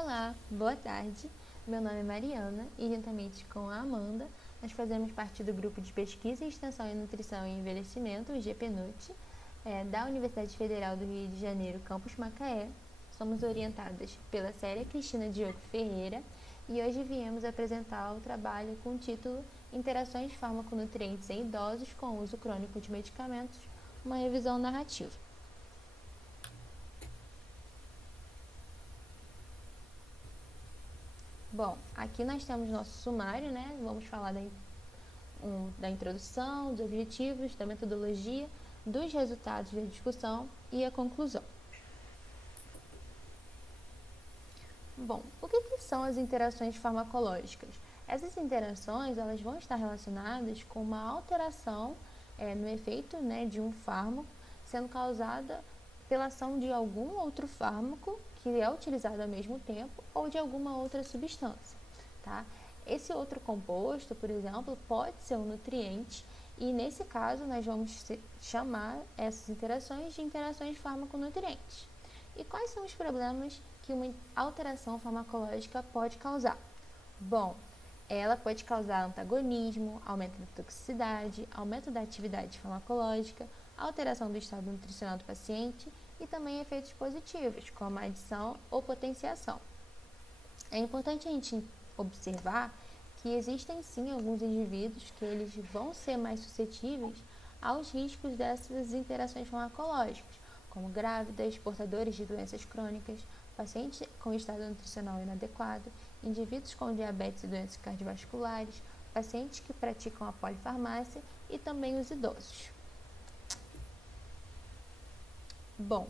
Olá, boa tarde. Meu nome é Mariana e, juntamente com a Amanda, nós fazemos parte do grupo de Pesquisa em Extensão em Nutrição e Envelhecimento, o GPNUT, da Universidade Federal do Rio de Janeiro, Campus Macaé. Somos orientadas pela Célia Cristina Diogo Ferreira e hoje viemos apresentar o trabalho com o título Interações fármaco-nutrientes em idosos com uso crônico de medicamentos, uma revisão narrativa. Bom, aqui nós temos nosso sumário, né? Vamos falar da introdução, dos objetivos, da metodologia, dos resultados da discussão e a conclusão. Bom, o que são as interações farmacológicas? Essas interações elas vão estar relacionadas com uma alteração no efeito, né, de um fármaco sendo causada pela ação de algum outro fármaco que é utilizado ao mesmo tempo ou de alguma outra substância, tá? Esse outro composto, por exemplo, pode ser um nutriente e nesse caso nós vamos chamar essas interações de interações fármaco-nutrientes. E quais são os problemas que uma alteração farmacológica pode causar? Bom, ela pode causar antagonismo, aumento da toxicidade, aumento da atividade farmacológica, alteração do estado nutricional do paciente e também efeitos positivos, como a adição ou potenciação. É importante a gente observar que existem sim alguns indivíduos que eles vão ser mais suscetíveis aos riscos dessas interações farmacológicas, como grávidas, portadores de doenças crônicas, pacientes com estado nutricional inadequado, indivíduos com diabetes e doenças cardiovasculares, pacientes que praticam a polifarmácia e também os idosos. Bom,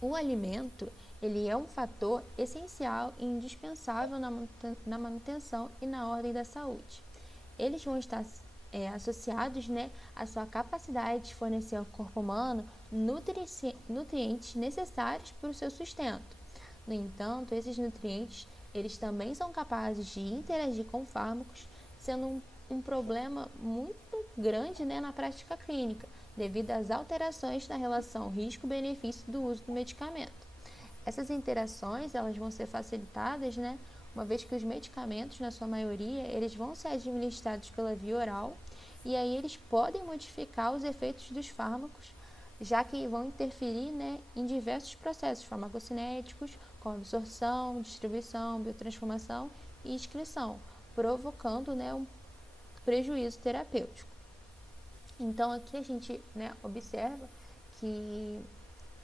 o alimento ele é um fator essencial e indispensável na manutenção e na ordem da saúde. Eles vão estar associados, né, à sua capacidade de fornecer ao corpo humano nutrientes necessários para o seu sustento. No entanto, esses nutrientes eles também são capazes de interagir com fármacos, sendo um problema muito grande, né, na prática clínica, devido às alterações na relação risco-benefício do uso do medicamento. Essas interações elas vão ser facilitadas, né, uma vez que os medicamentos, na sua maioria, eles vão ser administrados pela via oral e aí eles podem modificar os efeitos dos fármacos, já que vão interferir, né, em diversos processos farmacocinéticos, como absorção, distribuição, biotransformação e excreção, provocando, né, um prejuízo terapêutico. Então, aqui a gente, né, observa que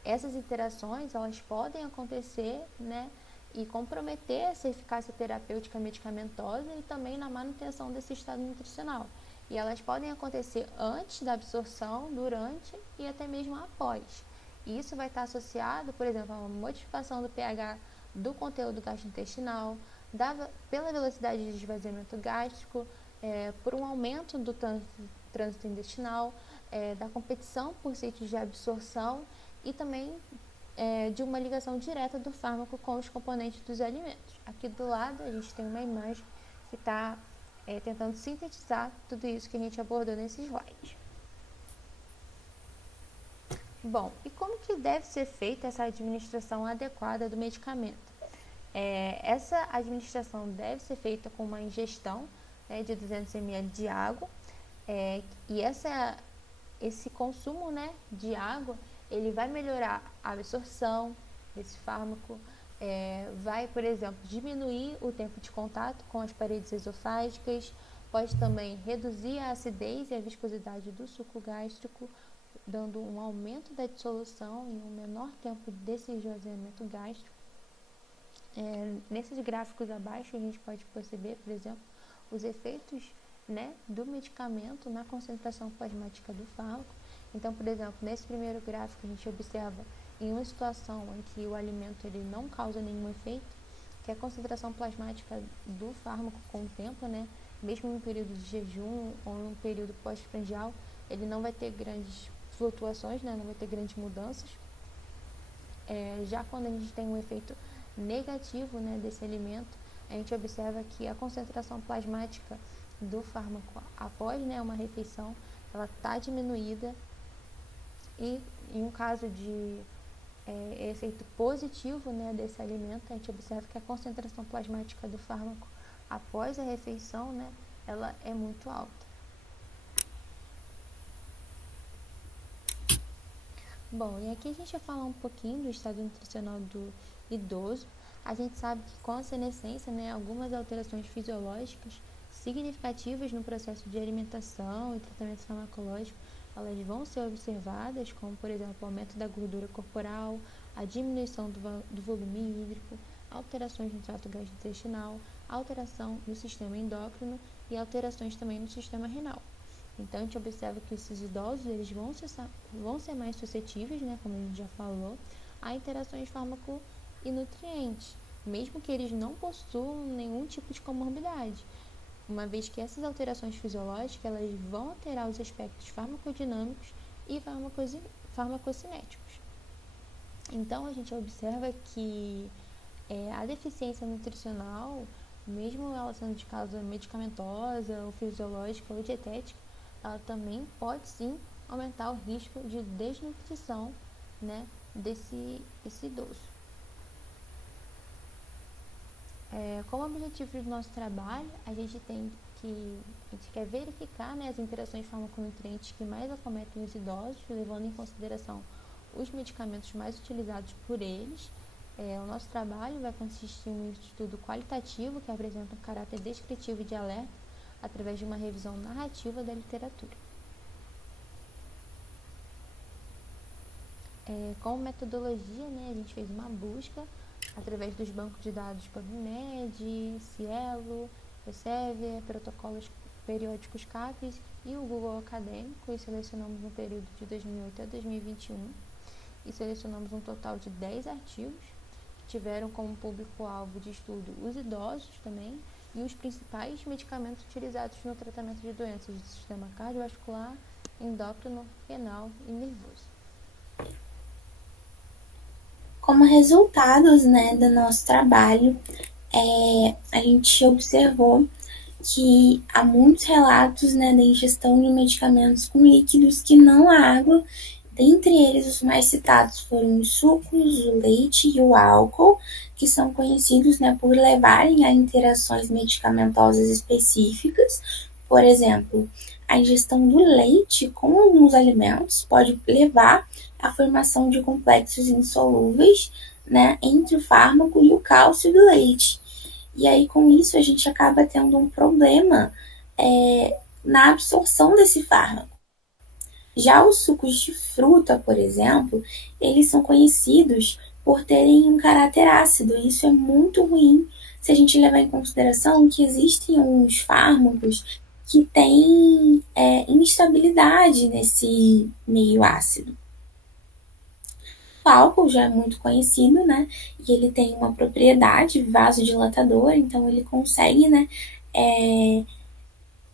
essas interações elas podem acontecer, né, e comprometer essa eficácia terapêutica medicamentosa e também na manutenção desse estado nutricional. E elas podem acontecer antes da absorção, durante e até mesmo após. E isso vai estar associado, por exemplo, a uma modificação do pH do conteúdo gastrointestinal, pela velocidade de esvaziamento gástrico, por um aumento do trânsito intestinal, da competição por sítios de absorção e também de uma ligação direta do fármaco com os componentes dos alimentos. Aqui do lado a gente tem uma imagem que está tentando sintetizar tudo isso que a gente abordou nesse slide. Bom, e como que deve ser feita essa administração adequada do medicamento? Essa administração deve ser feita com uma ingestão, né, de 200 ml de água, e esse consumo, né, de água, ele vai melhorar a absorção desse fármaco, vai, por exemplo, diminuir o tempo de contato com as paredes esofágicas, pode também reduzir a acidez e a viscosidade do suco gástrico, dando um aumento da dissolução e um menor tempo desse esvaziamento gástrico. Nesses gráficos abaixo a gente pode perceber, por exemplo, os efeitos, né, do medicamento na concentração plasmática do fármaco. Então, por exemplo, nesse primeiro gráfico a gente observa em uma situação em que o alimento ele não causa nenhum efeito, que a concentração plasmática do fármaco com o tempo, né, mesmo em um período de jejum ou em um período pós-prandial, ele não vai ter grandes flutuações, né, não vai ter grandes mudanças. Já quando a gente tem um efeito negativo, né, desse alimento, a gente observa que a concentração plasmática do fármaco após, né, uma refeição, ela está diminuída e em um caso de efeito positivo, né, desse alimento, a gente observa que a concentração plasmática do fármaco após a refeição, né, ela é muito alta. Bom, e aqui a gente vai falar um pouquinho do estado nutricional do idoso. A gente sabe que com a senescência, né, algumas alterações fisiológicas significativas no processo de alimentação e tratamento farmacológico, elas vão ser observadas, como por exemplo o aumento da gordura corporal, a diminuição do volume hídrico, alterações no trato gastrointestinal, alteração no sistema endócrino e alterações também no sistema renal. Então, a gente observa que esses idosos eles vão ser mais suscetíveis, né, como a gente já falou, a interações fármaco e nutrientes, mesmo que eles não possuam nenhum tipo de comorbidade, uma vez que essas alterações fisiológicas elas vão alterar os aspectos farmacodinâmicos e farmacocinéticos. Então, a gente observa que a deficiência nutricional, mesmo ela sendo de causa medicamentosa, ou fisiológica, ou dietética, ela também pode sim aumentar o risco de desnutrição, né, desse idoso. Como objetivo do nosso trabalho, a gente quer verificar, né, as interações farmaconutrientes que mais acometem os idosos, levando em consideração os medicamentos mais utilizados por eles. O nosso trabalho vai consistir em um estudo qualitativo que apresenta um caráter descritivo e de alerta através de uma revisão narrativa da literatura. Como metodologia, né, a gente fez uma busca através dos bancos de dados PubMed, Cielo, Elsevier, protocolos periódicos CAPES e o Google Acadêmico, e selecionamos no período de 2008 a 2021, e selecionamos um total de 10 artigos, que tiveram como público-alvo de estudo os idosos também, e os principais medicamentos utilizados no tratamento de doenças do sistema cardiovascular, endócrino, renal e nervoso. Como resultados, né, do nosso trabalho, a gente observou que há muitos relatos, né, da ingestão de medicamentos com líquidos que não há água. Dentre eles, os mais citados foram os sucos, o leite e o álcool, que são conhecidos, né, por levarem a interações medicamentosas específicas. Por exemplo, a ingestão do leite com alguns alimentos pode levar à formação de complexos insolúveis, né, entre o fármaco e o cálcio do leite. E aí, com isso, a gente acaba tendo um problema na absorção desse fármaco. Já os sucos de fruta, por exemplo, eles são conhecidos por terem um caráter ácido, e isso é muito ruim se a gente levar em consideração que existem uns fármacos que têm instabilidade nesse meio ácido. O álcool já é muito conhecido, né? E ele tem uma propriedade vasodilatadora, então ele consegue, né,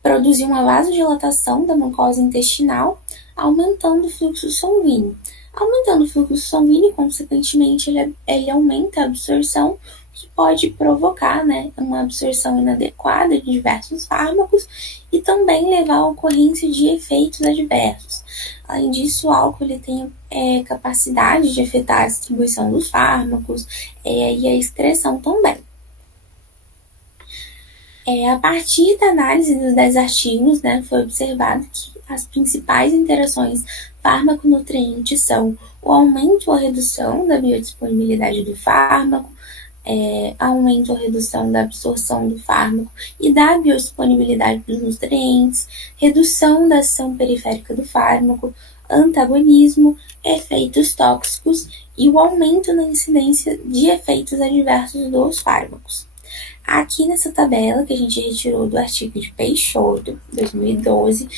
produzir uma vasodilatação da mucosa intestinal, aumentando o fluxo sanguíneo. Aumentando o fluxo sanguíneo, consequentemente, ele aumenta a absorção, que pode provocar, né, uma absorção inadequada de diversos fármacos e também levar à ocorrência de efeitos adversos. Além disso, o álcool ele tem capacidade de afetar a distribuição dos fármacos e a excreção também. A partir da análise dos 10 artigos, né, foi observado que as principais interações fármaco-nutrientes são o aumento ou redução da biodisponibilidade do fármaco, aumento ou redução da absorção do fármaco e da biodisponibilidade dos nutrientes, redução da ação periférica do fármaco, antagonismo, efeitos tóxicos e o aumento na incidência de efeitos adversos dos fármacos. Aqui nessa tabela que a gente retirou do artigo de Peixoto, 2012,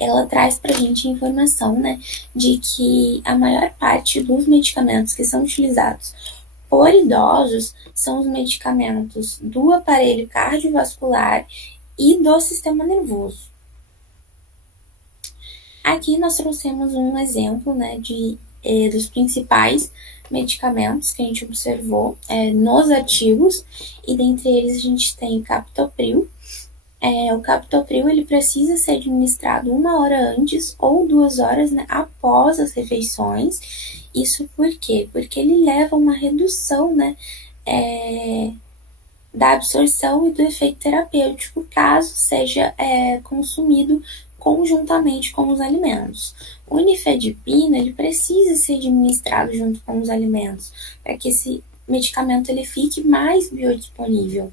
ela traz para a gente a informação, né, de que a maior parte dos medicamentos que são utilizados por idosos são os medicamentos do aparelho cardiovascular e do sistema nervoso. Aqui nós trouxemos um exemplo, né, dos principais medicamentos que a gente observou nos artigos, e dentre eles a gente tem captopril, O captopril ele precisa ser administrado 1 hora antes ou 2 horas, né, após as refeições. Isso por quê? Porque ele leva a uma redução, né, da absorção e do efeito terapêutico, caso seja consumido conjuntamente com os alimentos. O nifedipina ele precisa ser administrado junto com os alimentos, para que esse medicamento ele fique mais biodisponível.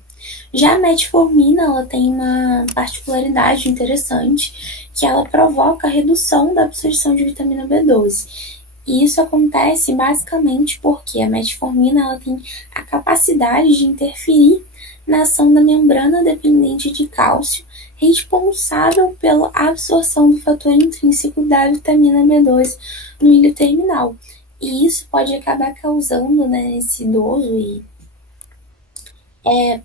Já a metformina ela tem uma particularidade interessante, que ela provoca a redução da absorção de vitamina B12. E isso acontece basicamente porque a metformina ela tem a capacidade de interferir na ação da membrana dependente de cálcio, responsável pela absorção do fator intrínseco da vitamina B12 no ilho terminal. E isso pode acabar causando, né, nesse idoso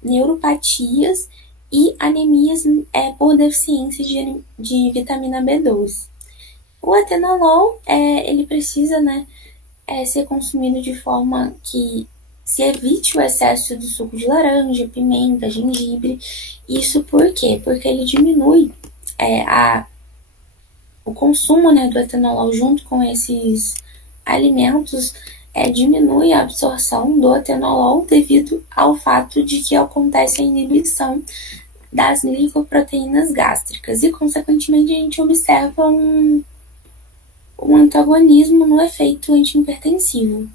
neuropatias e anemias por deficiência de vitamina B12. O atenolol, ele precisa, né, ser consumido de forma que se evite o excesso do suco de laranja, pimenta, gengibre. Isso por quê? Porque ele diminui o consumo, né, do etenolol junto com esses alimentos, diminui a absorção do atenolol devido ao fato de que acontece a inibição das glicoproteínas gástricas e, consequentemente, a gente observa um antagonismo no efeito antihipertensivo.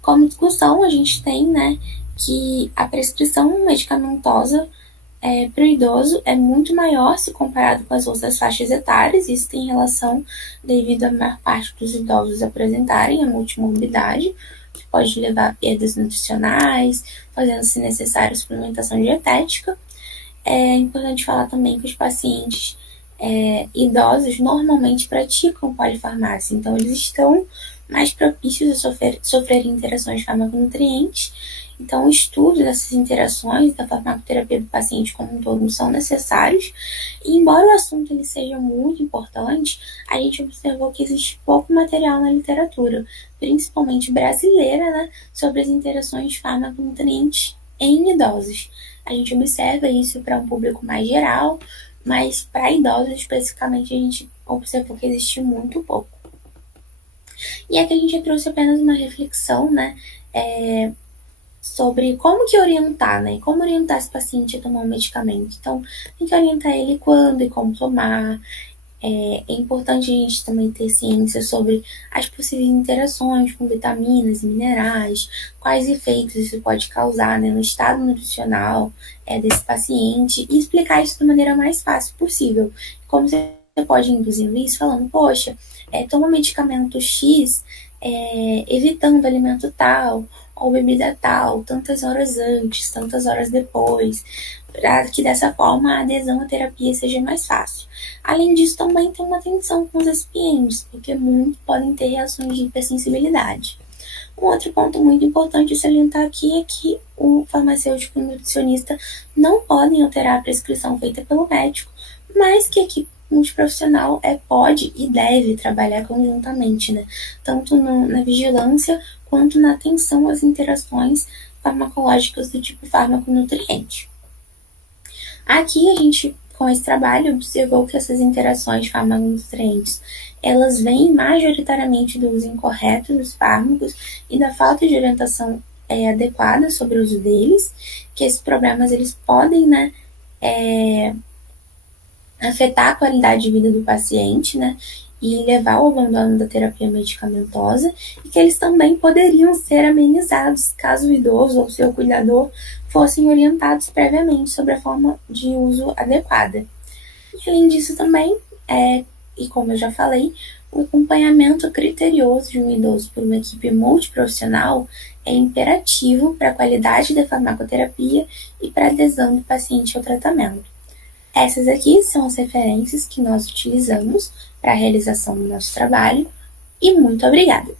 Como discussão, a gente tem, né, que a prescrição medicamentosa para o idoso é muito maior se comparado com as outras faixas etárias. Isso tem relação devido à maior parte dos idosos apresentarem a multimorbidade, que pode levar a perdas nutricionais, fazendo, se necessário, suplementação dietética. É importante falar também que os pacientes idosos normalmente praticam polifarmácia, então eles estão mais propícios a sofrer interações farmaconutrientes. Então, o estudo dessas interações da farmacoterapia do paciente como um todo são necessários. E, embora o assunto ele seja muito importante, a gente observou que existe pouco material na literatura, principalmente brasileira, né, sobre as interações farmaconutrientes em idosos. A gente observa isso para um público mais geral, mas para idosos especificamente a gente observou que existe muito pouco. E aqui a gente trouxe apenas uma reflexão, né, sobre como que orientar, né, como orientar esse paciente a tomar um medicamento. Então, tem que orientar ele quando e como tomar. É importante a gente também ter ciência sobre as possíveis interações com vitaminas e minerais, quais efeitos isso pode causar, né, no estado nutricional desse paciente, e explicar isso da maneira mais fácil possível. Como você pode induzir isso falando, poxa, toma medicamento X, evitando alimento tal, ou bebida tal, tantas horas antes, tantas horas depois, para que dessa forma a adesão à terapia seja mais fácil. Além disso, também tem uma atenção com os recipientes, porque muitos podem ter reações de hipersensibilidade. Um outro ponto muito importante salientar aqui é que o farmacêutico e o nutricionista não podem alterar a prescrição feita pelo médico, mas que a equipe multiprofissional pode e deve trabalhar conjuntamente, né? Tanto na vigilância quanto na atenção às interações farmacológicas do tipo fármaco-nutriente. Aqui a gente, com esse trabalho, observou que essas interações farmaconutrientes elas vêm majoritariamente do uso incorreto dos fármacos e da falta de orientação adequada sobre o uso deles, que esses problemas eles podem, né, afetar a qualidade de vida do paciente, né, e levar ao abandono da terapia medicamentosa, e que eles também poderiam ser amenizados caso o idoso ou seu cuidador fossem orientados previamente sobre a forma de uso adequada. E, além disso também, e como eu já falei, o acompanhamento criterioso de um idoso por uma equipe multiprofissional é imperativo para a qualidade da farmacoterapia e para a adesão do paciente ao tratamento. Essas aqui são as referências que nós utilizamos para a realização do nosso trabalho, e muito obrigada!